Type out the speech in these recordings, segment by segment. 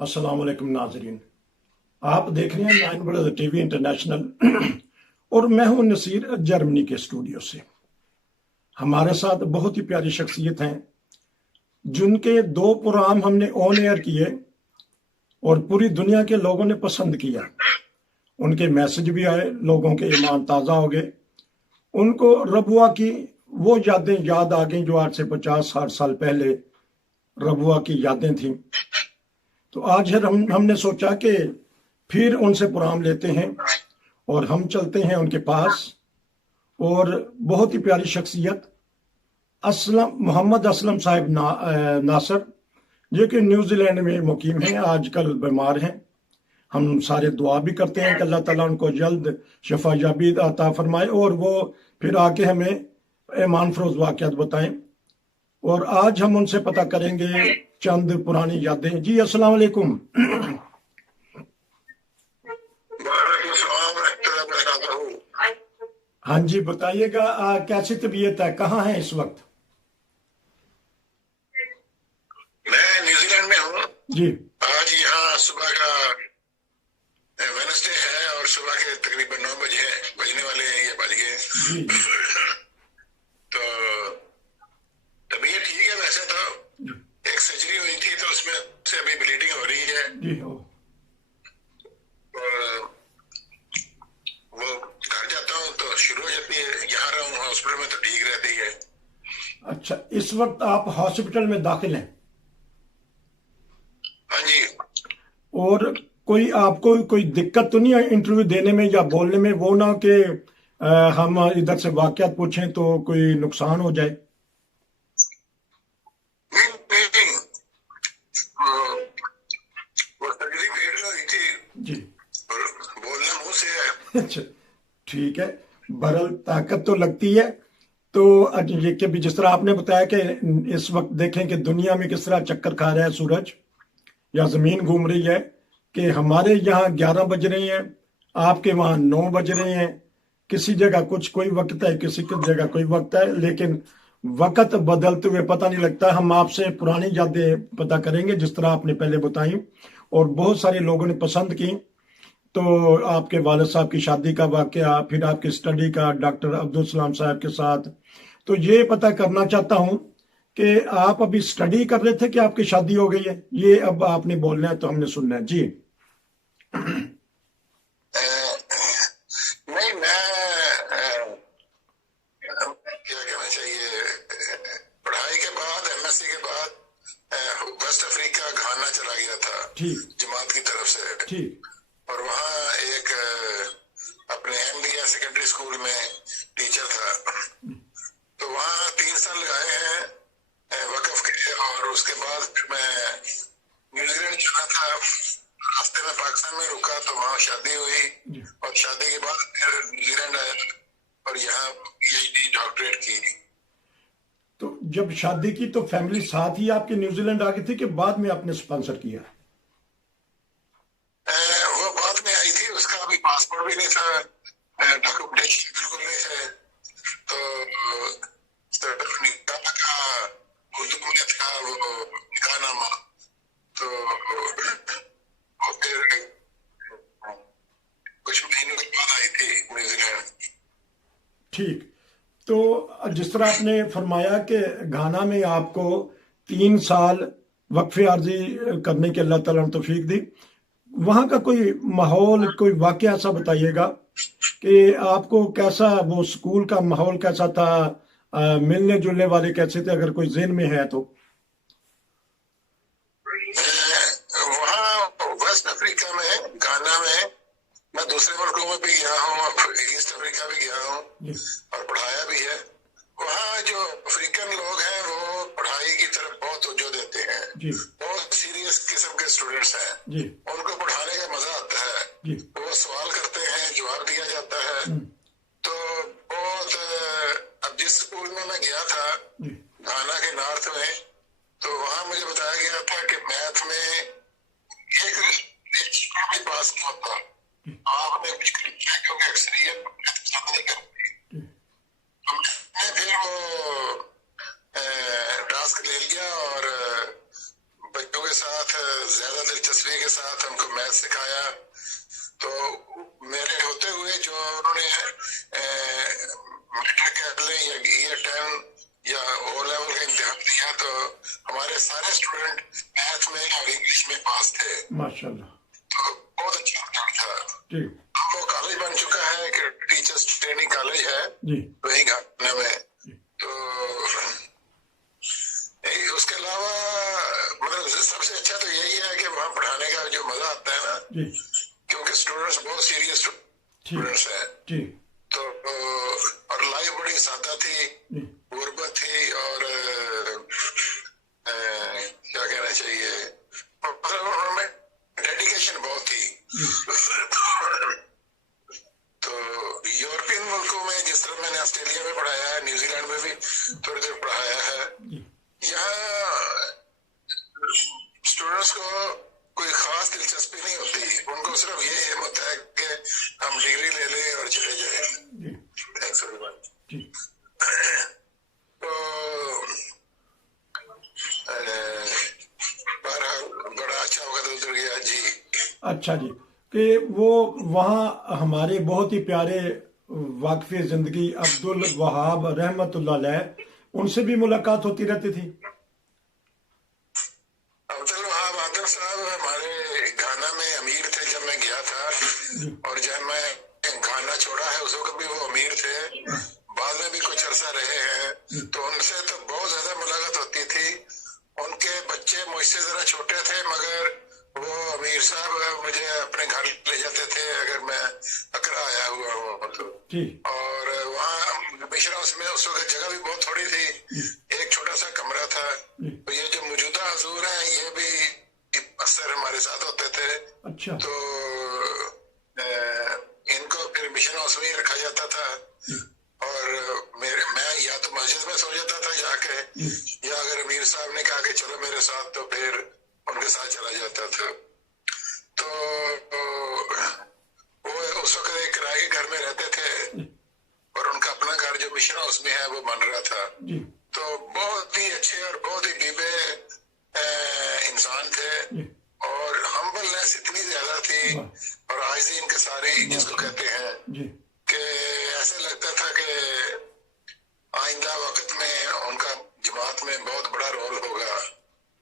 अस्सलाम वालेकुम नाजरीन। आप देख रहे हैं नाइन ब्रदर टीवी इंटरनेशनल और मैं हूं नसीर जर्मनी के स्टूडियो से। हमारे साथ बहुत ही प्यारी शख्सियत हैं जिनके 2 प्रोग्राम हमने ऑन एयर किए और पूरी दुनिया के लोगों ने पसंद किया। उनके मैसेज भी आए, लोगों के ईमान ताज़ा हो गए, उनको रबुआ की वो यादें याद आ गई जो आज से 50-60 साल पहले रबुआ की यादें थीं। तो आज हमने सोचा कि फिर उनसे प्रोग्राम लेते हैं और हम चलते हैं उनके पास। और बहुत ही प्यारी शख्सियत मोहम्मद असलम साहिब नासर, जो कि न्यूजीलैंड में मुकीम हैं, आजकल बीमार हैं। हम सारे दुआ भी करते हैं कि अल्लाह ताला उनको जल्द शफा याबी अता फरमाए और वो फिर आके हमें ईमान फरोज वाक़यात बताएं। और आज हम उनसे पता करेंगे चंद पुरानी यादें। जी अस्सलाम वालेकुम। हाँ जी, बताइएगा कैसी तबीयत है, कहाँ है इस वक्त? मैं न्यूजीलैंड में हूँ जी। आज यहाँ सुबह का वेडनेसडे है और सुबह के तकरीबन 9 बजने वाले हैं, ये बज गए। जी तो तबीयत ठीक है वैसे तो। एक सर्जरी हुई थी तो उसमें से अभी ब्लीडिंग हो रही है जी। और वो घर जाता हूँ तो शुरू हो जाती है। यहाँ रहा हूँ हॉस्पिटल में तो ठीक रहती है। अच्छा, इस वक्त आप हॉस्पिटल में दाखिल हैं? हाँ जी। और कोई आपको कोई दिक्कत तो नहीं है इंटरव्यू देने में या बोलने में, वो ना कि हम इधर से वाकयात पूछें तो कोई नुकसान हो जाए? नहीं, वो सर्जरी पेट में हुई थी जी। और बोलना मुंह से है। अच्छा, ठीक है। बहरहाल ताकत तो लगती है। तो ये कि भी जिस तरह आपने बताया कि इस वक्त देखें कि दुनिया में किस तरह चक्कर खा रहा है सूरज या जमीन घूम रही है, कि हमारे यहाँ 11 बज रहे हैं, आपके वहाँ 9 बज रहे हैं। किसी जगह कुछ कोई वक्त है, किसी की जगह कोई वक्त है, लेकिन वक्त बदलते हुए पता नहीं लगता। हम आपसे पुरानी यादें पता करेंगे जिस तरह आपने पहले बताई और बहुत सारे लोगों ने पसंद की। तो आपके वालिद साहब की शादी का वाकया, फिर आपकी स्टडी का डॉक्टर अब्दुल सलाम साहब के साथ। तो ये पता करना चाहता हूँ कि आप अभी स्टडी कर रहे थे कि आपकी शादी हो गई है? ये अब आपने बोलना है तो हमने सुनना है। जी। नहीं, मैं क्या कहना चाहिए, पढ़ाई के बाद एमएससी के बाद वेस्ट अफ्रीका घाना चला गया था। ठीक। जमात की तरफ से। ठीक। और वहाँ एक अपने एमडीए सेकेंडरी स्कूल में टीचर था। तो वहाँ 3 साल लगाए हैं वकफ के। और उसके बाद फिर मैं न्यूजीलैंड जाना था, रास्ते में पाकिस्तान में रुका तो वहाँ शादी हुई और शादी के बाद फिर न्यूजीलैंड आया और यहाँ पीएचडी डॉक्टरेट की। तो जब शादी की तो फैमिली साथ ही आपके न्यूजीलैंड आ गई थी कि बाद में आपने स्पॉन्सर किया? वो बाद में आई थी, उसका अभी पासपोर्ट भी नहीं था, डॉक्यूमेंटेशन बिल्कुल नहीं है। तो निकाह का उर्दू में था वो निकाहनामा। तो फिर कुछ महीनों के बाद आई थी न्यूजीलैंड। ठीक। तो जिस तरह आपने फरमाया कि घाना में आपको 3 साल वक्फे आर्जी करने की अल्लाह ताला ने तौफीक दी, वहाँ का कोई माहौल, कोई वाकया ऐसा बताइएगा कि आपको कैसा, वो स्कूल का माहौल कैसा था, मिलने जुलने वाले कैसे थे, अगर कोई ज़हन में है तो? वहाँ वेस्ट अफ्रीका में, घाना में, मैं दूसरे मुल्कों में भी गया हूँ, ईस्ट अफ्रीका भी गया हूँ और पढ़ाया भी है। वहाँ जो अफ्रीकन लोग हैं वो पढ़ाई की तरफ बहुत तवज्जो देते हैं। बहुत सीरियस किस्म के स्टूडेंट्स हैं। उनको पढ़ाने का मजा आता है। वो सवाल करते हैं, जवाब दिया जाता है। तो बहुत अब जिस स्कूल में मैं गया था घाना के नॉर्थ में, तो वहाँ मुझे बताया गया था कि मैथ में एक भी पास नहीं होता। आपने कुछ किया क्योंकि अक्सरियत पसंद नहीं करती। हमने फिर वो टास्क ले लिया और बच्चों के साथ ज्यादा दिलचस्पी के साथ हमको मैथ सिखाया। तो मेरे होते हुए जो उन्होंने मैट्रिक कह लें या ईयर 10 या ओ लेवल का इम्तिहान दिया, तो हमारे सारे स्टूडेंट मैथ में और इंग्लिश में पास थे माशाल्लाह। तो बहुत अच्छा रिजल्ट था। जी वो कॉलेज बन चुका है कि टीचर्स ट्रेनिंग कॉलेज है जी वही घाना में। जी तो उसके अलावा मतलब सबसे अच्छा तो यही है कि वहाँ पढ़ाने का जो मजा आता है ना, जी क्योंकि स्टूडेंट्स बहुत सीरियस ठीक स्टूडेंट्स हैं। जी तो और लाइफ बड़ी सादा थी, जी गुर्बत थी, और क्या कहना चाहिए, मतलब उनमें डेडिकेशन बहुत थी। जी तो यूरोपियन मुल्कों में जिस तरह मैंने ऑस्ट्रेलिया में पढ़ाया है, न्यूजीलैंड में भी थोड़ी देर पढ़ाया है, जी यहाँ स्टूडेंट्स को कोई खास दिलचस्पी नहीं होती, उनको सिर्फ ये एम होता है कि हम डिग्री ले लें और चले जाएं। जी थैंक्स वेरी मच। जी तो बहरहाल बड़ा अच्छा वक्त गुजर गया जी। अच्छा जी, कि वो वहाँ हमारे बहुत ही प्यारे वाक़िफ़े ज़िंदगी अब्दुल वहाब रहमतुल्लाह अलैह, उनसे भी मुलाकात होती रहती थी। अब्दुल वहाब आदिल साहब हमारे घाना में अमीर थे जब मैं गया था, जी और जब मैं घाना छोड़ा है उस वक्त भी वो अमीर थे, बाद में भी कुछ अरसा रहे हैं। जी तो उनसे तो बहुत ज्यादा मुलाकात होती थी। उनके बच्चे मुझसे जरा छोटे थे, मगर वो अमीर साहब मुझे अपने घर ले जाते थे अगर मैं अकरा आया हुआ हूँ तो। जी और वहाँ मिशन हाउस में उस वक्त जगह भी बहुत थोड़ी थी, जी एक छोटा सा कमरा था। जी तो ये जो मौजूदा हजूर हैं ये भी अक्सर हमारे साथ होते थे। अच्छा तो इनको फिर मिशन हाउस में ही रखा जाता था, जी और मैं या तो मस्जिद में सो जाता था जाके, जी या अगर अमीर साहब ने कहा कि चलो मेरे साथ, तो फिर उनके साथ चला जाता था। तो वो उस वक्त एक किराए के घर में रहते थे, जी और उनका अपना घर जो मिशन हाउस में है वो बन रहा था। जी तो बहुत ही अच्छे और बहुत ही बीबे इंसान थे, जी और हम्बलनेस इतनी ज्यादा थी, वाह और आइजी इनके सारे जिसको माशा कहते हैं, जी कि ऐसे लगता था कि आइंदा वक्त में उनका जमात में बहुत बड़ा रोल होगा।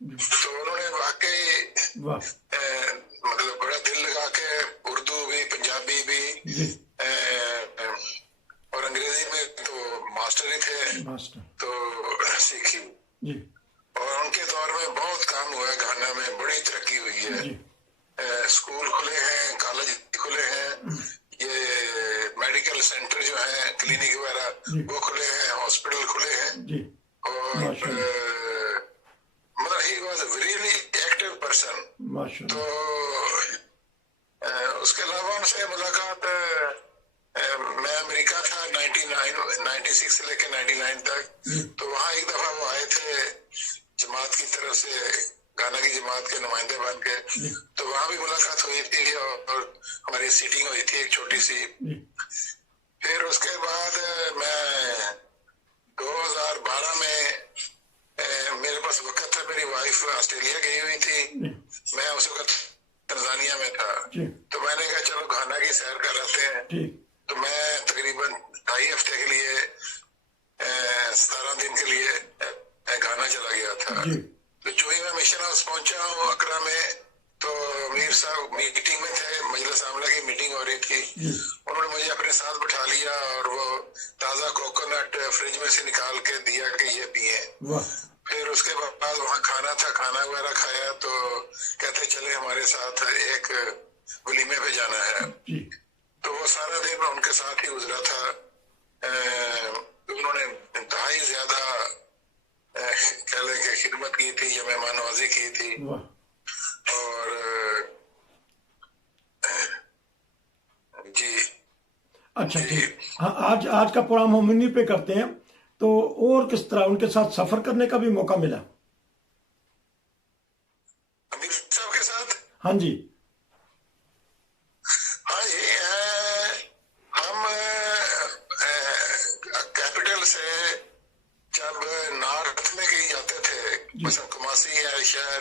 जी तो उन्होंने वाकई वाह मतलब बड़ा दिल लगा के उर्दू भी, पंजाबी भी, जी और अंग्रेजी में तो मास्टर ही थे, मास्टर तो सीखी। जी और उनके दौर में बहुत काम हुआ है घाना में, बड़ी तरक्की हुई है। जी स्कूल खुले हैं, कॉलेज खुले हैं, ये मेडिकल सेंटर जो है, क्लिनिक वगैरह जी वो खुले हैं, हॉस्पिटल खुले हैं। जी और माशाल्लाह मतलब he was really active person. तो माशाल्लाह उसके अलावा उनसे मुलाकात मैं अमेरिका था 96 से लेकर 99 तक। जी तो वहाँ एक दफा वो आए थे जमात की तरफ से, गाना की जमात के नुमाइंदे बन के। जी तो वहाँ भी मुलाकात हुई थी, और हमारी सीटिंग हुई थी एक छोटी सी। जी फिर उसके बाद मैं 2012 में मेरे पास वक्त था, मेरी वाइफ ऑस्ट्रेलिया गई हुई थी, जी मैं उस वक्त तंजानिया में था। जी तो मैंने कहा चलो घाना की सैर कर आते हैं। ठीक तो मैं तकरीबन 2.5 हफ्ते के लिए 17 दिन के लिए घाना चला गया था। जी तो जो ही मैं मिशन हाउस पहुंचा हूँ अकरा में, तो मीर साहब मीटिंग में थे, मजलिस आमला की मीटिंग हो रही थी। जी उन्होंने मुझे अपने साथ बिठा लिया, और वो ताजा कोकोनट फ्रिज में से निकाल के दिया कि ये पिए। वाह फिर उसके बाद वहाँ खाना था, खाना वगैरह खाया, तो कहते चले हमारे साथ एक वलीमे पे जाना है। जी तो वो सारा दिन उनके साथ ही गुजरा था। उन्होंने इंतहाई ज्यादा कह लें कि खिदमत की थी, या मेहमान नवाजी की थी। वाह और जी अच्छा जी ठीक। हाँ, आज आज का प्रोग्राम हम उन्हीं पे करते हैं, तो और किस तरह उनके साथ सफर करने का भी मौका मिला? अमीर साहब के साथ। हाँ जी हाँ ये है, हम कैपिटल से जब नॉर्थ में कहीं जाते थे, जी مثلا कुमासी है शहर,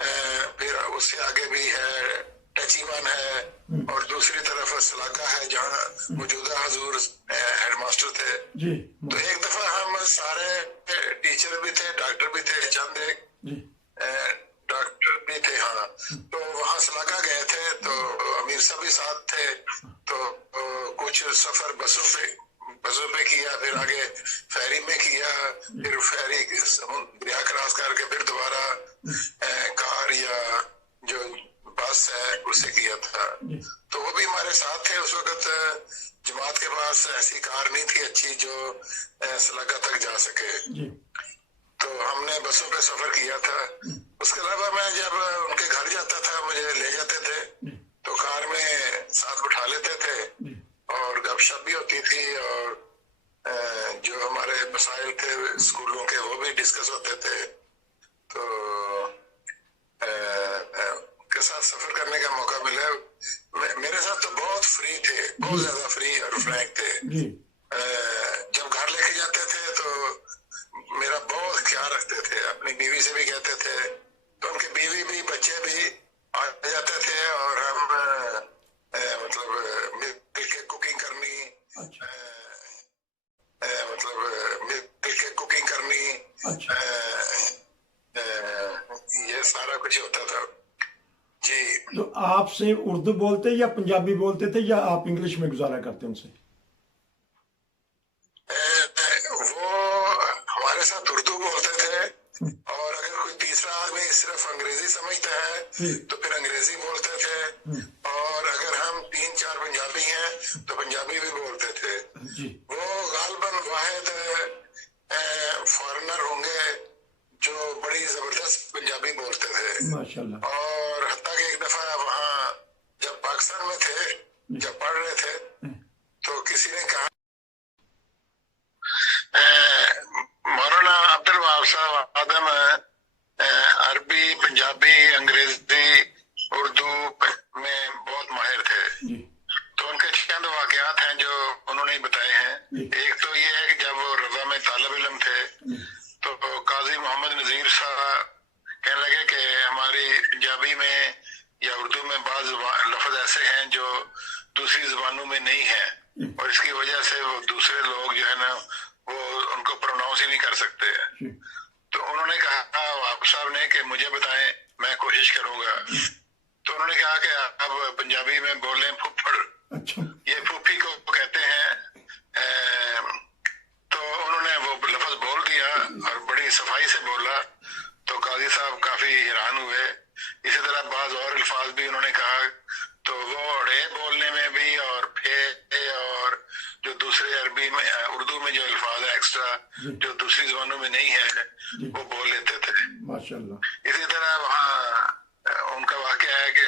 फिर उससे आगे भी है टचीवान है, और दूसरी तरफ सलाका है जहाँ मौजूदा हजूर हेडमास्टर थे। जी तो एक दफा हम सारे टीचर भी थे, डॉक्टर भी थे, चंद एक जी डॉक्टर भी थे, हाँ। तो वहाँ सलाका गए थे, तो अमीर साहब भी साथ थे। तो कुछ सफर बसों पे किया, फिर आगे फेरी में किया, फिर फेरी दरिया क्रॉस करके फिर दोबारा कार या जो बस है उससे किया था। तो वो भी हमारे साथ थे उस वक्त। जमात के पास ऐसी कार नहीं थी अच्छी जो सलाका तक जा सके, जी तो हमने बसों पे सफर किया था। उसके अलावा मैं जब उनके घर जाता था, मुझे ले जाते थे, तो कार में साथ बिठा लेते थे और गपशप भी होती थी, और जो हमारे मसाइल थे स्कूलों के वो भी डिस्कस होते थे। तो के साथ सफर करने का मौका मिला। मेरे साथ तो बहुत फ्री थे, बहुत ज्यादा फ्री और फ्रैंक थे। जब घर लेके जाते थे तो मेरा बहुत ख्याल रखते थे, अपनी बीवी से भी कहते थे, तो उनके बीवी भी बच्चे भी आ जाते थे, और हम मतलब मिल के कुकिंग करनी, मिल के कुकिंग करनी, ये सारा कुछ होता था जी। तो आपसे उर्दू बोलते या पंजाबी बोलते थे, या आप इंग्लिश में गुजारा करते उनसे? वो हमारे साथ उर्दू बोलते थे, और अगर कोई तीसरा आदमी सिर्फ अंग्रेजी समझता है तो फिर अंग्रेजी बोलते थे, और अगर हम 3-4 पंजाबी हैं तो पंजाबी भी बोलते थे। वो गालबन वाहिद फॉरेनर होंगे जो बड़ी जबरदस्त पंजाबी बोलते थे माशाल्लाह। और हत्ता कि एक दफा वहाँ जब पाकिस्तान में थे, जब पढ़ रहे थे, तो किसी ने कहा मौलाना अब्दुल वहाब साहब आदम अरबी, पंजाबी, अंग्रेजी, उर्दू में बहुत माहिर थे। तो उनके चंद वाकयात हैं जो उन्होंने बताए हैं। एक तो ये है कि जब वो रजा में तालिब इल्म थे, तो काजी मोहम्मद नजीर साहब कहने लगे कि हमारी पंजाबी में या उर्दू में बाज लफ्ज ऐसे हैं जो दूसरी जुबानों में नहीं है, और इसकी वजह से वो दूसरे लोग जो है ना वो उनको प्रोनाउंस ही नहीं कर सकते। तो उन्होंने कहा वहाब साहब ने कि मुझे बताएं, मैं कोशिश करूंगा। तो उन्होंने कहा कि आप पंजाबी में बोलें फुफ्फड़, ये फूफी को कहते हैं। तो उन्होंने वो लफ्ज बोल दिया और बड़ी सफाई से बोला, तो काजी साहब काफी हैरान हुए। इसी तरह बाज और अल्फाज भी उन्होंने कहा, तो वो रे बोलने में भी और फे और जो दूसरे अरबी में उर्दू में जो अल्फाज है एक्स्ट्रा जो दूसरी जुबानों में नहीं है वो बोल लेते थे माशाल्लाह। इसी तरह वहाँ उनका वाकया है कि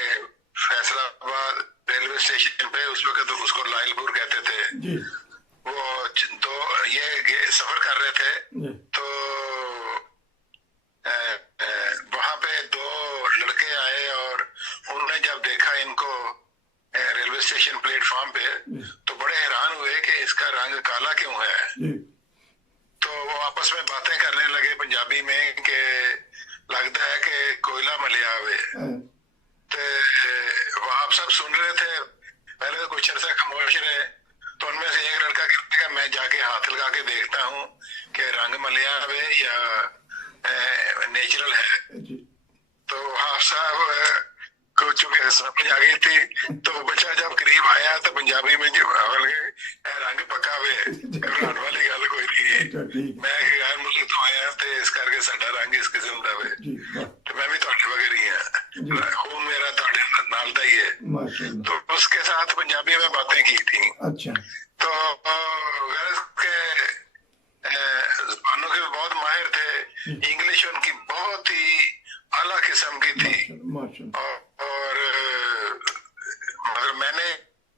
फैसलाबाद रेलवे स्टेशन पे उस वक्त उसको लाइलपुर कहते थे, वो तो ये सफर कर रहे थे, तो वहां पे 2 लड़के आए और उन्होंने जब देखा इनको रेलवे स्टेशन प्लेटफॉर्म पे, तो बड़े हैरान हुए कि इसका रंग काला क्यों है। तो वो आपस में बातें करने लगे पंजाबी में कि लगता है कि कोयला मलिया हुए। तो वो आप सब सुन रहे थे, पहले तो कुछ अर्सा खामोश रहे, तो उनमें से एक लड़का कहता है मैं जाके हाथ लगा के देखता हूँ कि रंग मलिया हुए या नेचुरल है। तो हाफ साहब को चूंकि समझ आ गई थी, तो बच्चा जब करीब आया तो पंजाबी में जो रंग पक्का हुए घबराने वाली गल कोई नहीं, मैं गैर मुल्क तो आया तो इस करके साडा रंग इस किस्म का हुए, तो मैं भी तुहाडे वगर ही हाँ, खून मेरा तुहाडे नाल दा ही है। तो उसके साथ पंजाबी में बातें की थी। तो गरज के जुबानों के बहुत माहिर थे, इंग्लिश उनकी बहुत ही आला किस्म की थी, और मगर मैंने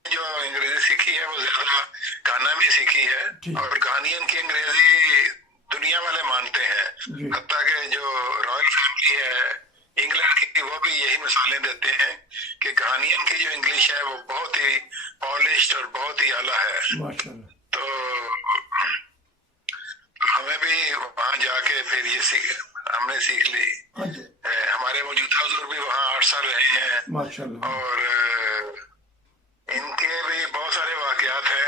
जो अंग्रेजी सीखी है वो ज्यादा गाना में सीखी है, और गानियन की अंग्रेजी दुनिया वाले मानते हैं, हत्ता के जो रॉयल फैमिली है इंग्लैंड की वो भी यही मिसालें देते हैं कि गानियन की जो इंग्लिश है वो बहुत ही पॉलिश्ड और बहुत ही आला है। तो हमें भी वहां जाके फिर ये ہم نے سیکھ لی. ہمارے موجودہ حضور بھی وہاں 8 سال رہے ہیں ماشاءاللہ. اور ان کے بھی بہت سارے واقعات ہیں.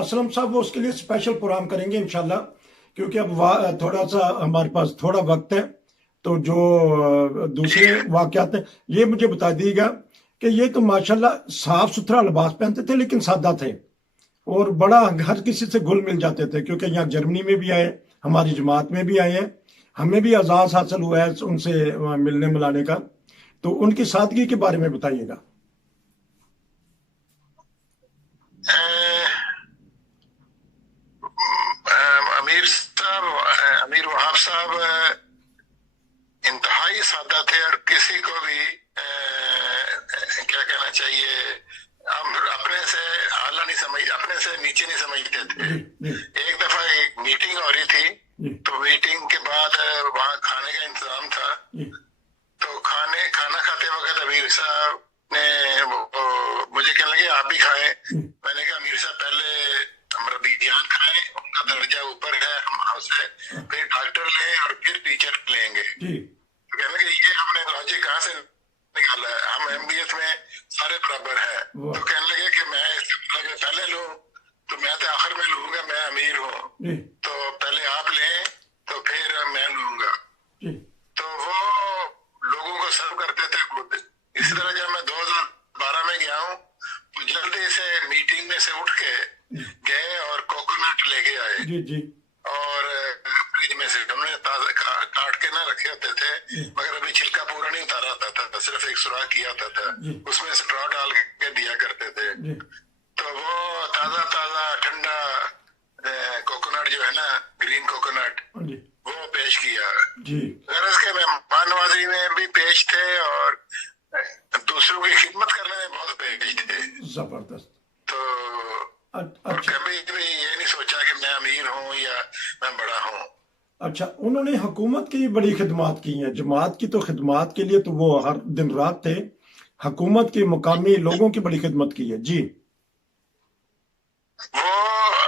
اسلم صاحب وہ اس کے لیے اسپیشل پروگرام کریں گے انشاءاللہ، کیونکہ اب تھوڑا سا ہمارے پاس تھوڑا وقت ہے. تو جو دوسرے واقعات ہیں یہ مجھے بتا دیے گا کہ یہ تو ماشاءاللہ صاف ستھرا لباس پہنتے تھے لیکن سادہ تھے اور بڑا ہر کسی سے گھل مل جاتے تھے، کیونکہ یہاں جرمنی میں بھی آئے، ہماری جماعت میں بھی آئے ہیں، ہمیں بھی اعزاز حاصل ہوا ہے ان سے ملنے ملانے کا. تو ان کی سادگی کے بارے میں بتائیے گا. امیر وہاب صاحب انتہائی سادہ تھے اور کسی کو بھی کیا کہنا چاہیے اپنے سے اعلیٰ نہیں سمجھ، اپنے سے نیچے نہیں سمجھتے تھے. ایک دفعہ ایک میٹنگ ہو رہی تھی تو میٹنگ کے بعد وہاں کھانے کا انتظام تھا. تو کھانا کھاتے وقت امیر صاحب نے مجھے کہنے لگے آپ بھی کھائیں. میں نے کہا امیر صاحب پہلے مربیان کھائیں، ان کا درجہ اوپر ہے ہم سے، پھر ڈاکٹر لیں اور پھر ٹیچر لیں گے. تو کہنے لگے یہ ہم نے لاجک کہاں سے نکالا ہے، ہم ایم بی ایس میں سارے برابر ہیں. تو کہنے لگے کہ میں اس سے پہلے لوں تو میں تو آخر میں لوں گا، میں امیر ہوں تو پہلے آپ لیں تو پھر میں لوں گا. تو وہ لوگوں کو سرو کرتے تھے خود. اسی طرح جب میں 2012 میں گیا ہوں تو جلدی سے میٹنگ میں سے اٹھ کے گئے اور کوکونٹ لے کے آئے اور فریج میں سے ہم نے تازہ کاٹ کے نہ رکھے ہوتے تھے، مگر ابھی چھلکا پورا نہیں اتارا ہوتا تھا، صرف ایک سوراخ کیا ہوتا تھا، اس میں اسٹرا ڈال کے دیا کرتے تھے. تو وہ تازہ ٹھنڈا کوکونٹ جو ہے نا، گرین کوکونٹ، وہ پیش کیا. غرض کے مہمان نوازی میں بھی پیش تھے اور دوسروں کی خدمت کرنے میں بہت پیش تھے. زبردست. تو کبھی بھی یہ نہیں سوچا کہ میں امیر ہوں یا میں بڑا ہوں. اچھا، انہوں نے حکومت کی بڑی خدمات کی ہیں. جماعت کی تو خدمات کے لیے تو وہ ہر دن رات تھے، حکومت کی مقامی لوگوں کی بڑی خدمت کی ہے. جی وہ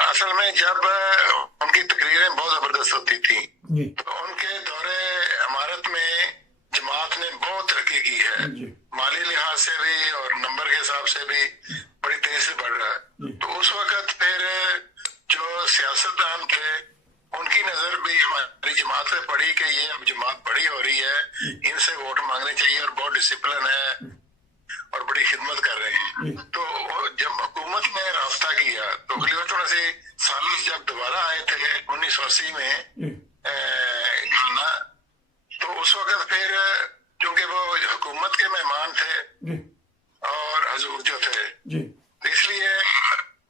اصل میں جب ان کی تقریریں بہت زبردست ہوتی تھیں تو ان کے دورے امارت میں جماعت نے بہت ترقی کی ہے، مالی لحاظ سے بھی اور نمبر کے حساب سے بھی بڑی تیزی سے بڑھ رہا ہے. تو اس وقت پھر جو سیاستدان تھے ان کی نظر بھی ہماری جماعت پہ پڑی کہ یہ اب جماعت بڑی ہو رہی ہے، ان سے ووٹ مانگنے چاہیے اور بہت ڈسپلن ہے اور بڑی خدمت کر رہے ہیں. تو جب حکومت نے رابطہ کیا تو خلیفۃ المسیح ثالث جب دوبارہ آئے تھے 1980 میں گھانا، تو اس وقت پھر چونکہ وہ حکومت کے مہمان تھے اور حضور جو تھے، اس لیے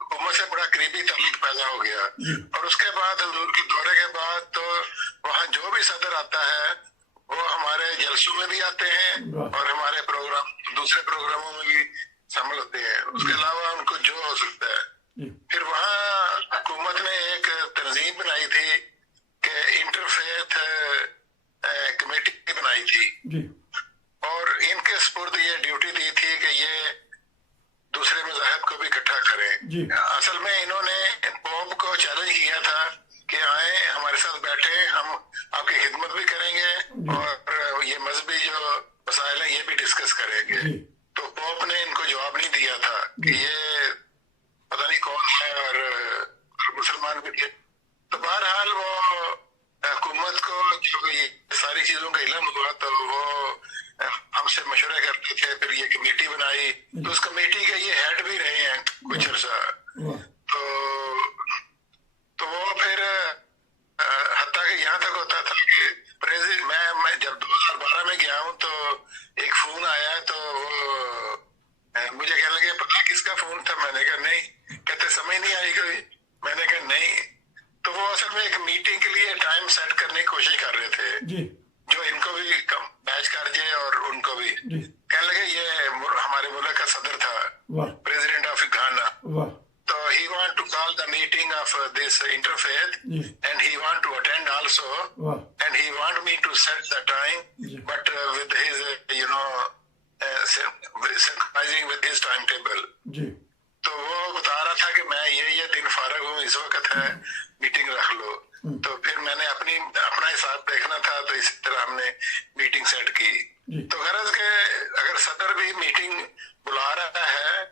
حکومت سے بڑا قریبی تعلق پیدا ہو گیا. اور اس کے بعد حضور کے دورے کے بعد تو وہاں جو بھی صدر آتا ہے وہ ہمارے جلسوں میں بھی آتے ہیں اور ہمارے دوسرے پروگراموں میں بھی شامل ہوتے ہیں. اس کے علاوہ ان کو جو ہو سکتا ہے. پھر وہاں حکومت نے ایک تنظیم بنائی تھی کہ انٹرفیتھ کمیٹی بنائی تھی اور ان کے سپرد یہ ڈیوٹی دی تھی کہ یہ دوسرے مذاہب کو بھی اکٹھا کریں. اصل میں انہوں نے پوپ کو چیلنج کیا تھا کہ آئیں ہمارے ساتھ بیٹھے، ہم آپ کی خدمت بھی کریں گے اور یہ مذہبی جو مسائل ہیں یہ بھی ڈسکس کریں گے. تو پوپ نے ان کو جواب نہیں دیا تھا کہ یہ پتہ نہیں کون ہے اور مسلمان بھی تھے. تو بہرحال وہ حکومت کو جو یہ ساری چیزوں کا علم ہوا تو وہ ہم سے مشورے کرتے تھے. پھر یہ کمیٹی بنائی تو اس کمیٹی کے یہ ہیڈ بھی رہے ہیں کچھ عرصہ. تو وہ پھر حتیٰ کہ یہاں تک ہوتا تھا کہ میں جب 2012 میں گیا ہوں تو ایک فون آیا تو وہ مجھے کہنے لگے پتہ کس کا فون تھا. میں نے کہا نہیں. کہتے سمجھ نہیں آئی کوئی. میں نے کہا نہیں. تو وہ اصل میں ایک میٹنگ کے لیے ٹائم سیٹ کرنے کی کوشش کر رہے تھے جو ان کو بھی میچ کر جائے اور ان کو بھی. کہنے لگے یہ ہمارے ملک کا صدر تھا، پریزیڈنٹ آف گھانا. تو he want to call the meeting of this interfaith and he want to attend also and he want me to set the time but with his synchronizing with his timetable. تو وہ بتا رہا تھا کہ میں یہ دن فارغ ہوں، اس وقت ہے میٹنگ رکھ لو. تو پھر میں نے اپنا میٹنگ بلا رہا ہے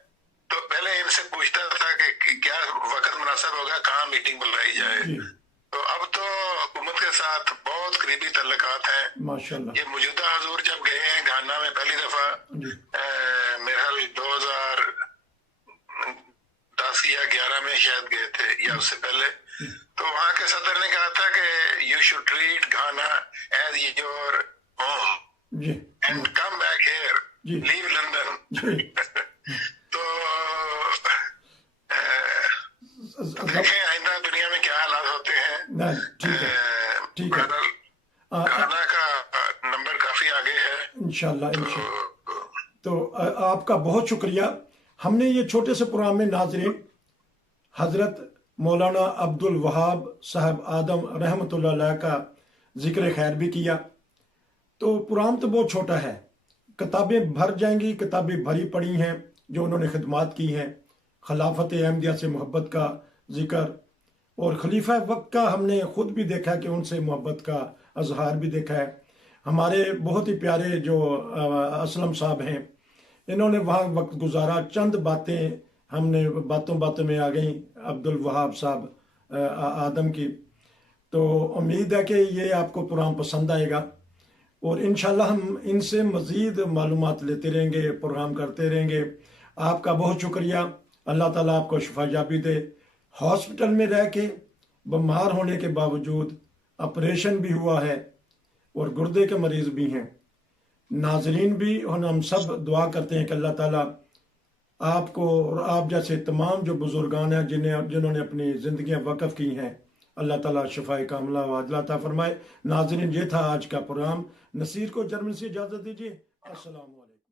تو پہلے ان سے پوچھتا تھا کہ کیا وقت مناسب ہوگا, کہاں میٹنگ بلائی جائے. جی تو اب تو حکومت کے ساتھ بہت قریبی تعلقات ہیں ماشاءاللہ. یہ موجودہ حضور جب گئے ہیں گھانا میں پہلی دفعہ, جی میرا 2010 یا 11 میں شاید گئے تھے یا اس سے پہلے, تو وہاں کے صدر نے کہا تھا کہ you should treat Ghana as your home جی اینڈ کم بیک ہیئر, جی لیو لندن. جی تو دیکھیں آئندہ دنیا میں کیا حالات ہوتے ہیں. نہیں ٹھیک ہے ٹھیک ہے. گھانا کا نمبر کافی آگے ہے انشاءاللہ انشاءاللہ. تو آپ کا بہت شکریہ. ہم نے یہ چھوٹے سے پروگرام میں ناظرین حضرت مولانا عبد الوہاب صاحب آدم رحمۃ اللہ علیہ کا ذکر خیر بھی کیا. تو پروگرام تو بہت چھوٹا ہے, کتابیں بھر جائیں گی, کتابیں بھری پڑی ہیں جو انہوں نے خدمات کی ہیں, خلافت احمدیہ سے محبت کا ذکر, اور خلیفہ وقت کا ہم نے خود بھی دیکھا کہ ان سے محبت کا اظہار بھی دیکھا ہے. ہمارے بہت ہی پیارے جو اسلم صاحب ہیں انہوں نے وہاں وقت گزارا. چند باتیں ہم نے باتوں میں آ گئیں عبد الوہاب صاحب آدم کی. تو امید ہے کہ یہ آپ کو پروگرام پسند آئے گا, اور انشاءاللہ ہم ان سے مزید معلومات لیتے رہیں گے, پروگرام کرتے رہیں گے. آپ کا بہت شکریہ. اللہ تعالیٰ آپ کو شفا یابی دے. ہاسپٹل میں رہ کے بیمار ہونے کے باوجود آپریشن بھی ہوا ہے اور گردے کے مریض بھی ہیں. ناظرین بھی اور ہم سب دعا کرتے ہیں کہ اللہ تعالیٰ آپ کو اور آپ جیسے تمام جو بزرگان ہیں جنہوں نے اپنی زندگیاں وقف کی ہیں, اللہ تعالیٰ شفائے کاملہ و عاجلہ عطا فرمائے. ناظرین یہ تھا آج کا پروگرام. نصیر کو جرمن سے اجازت دیجیے. السلام علیکم.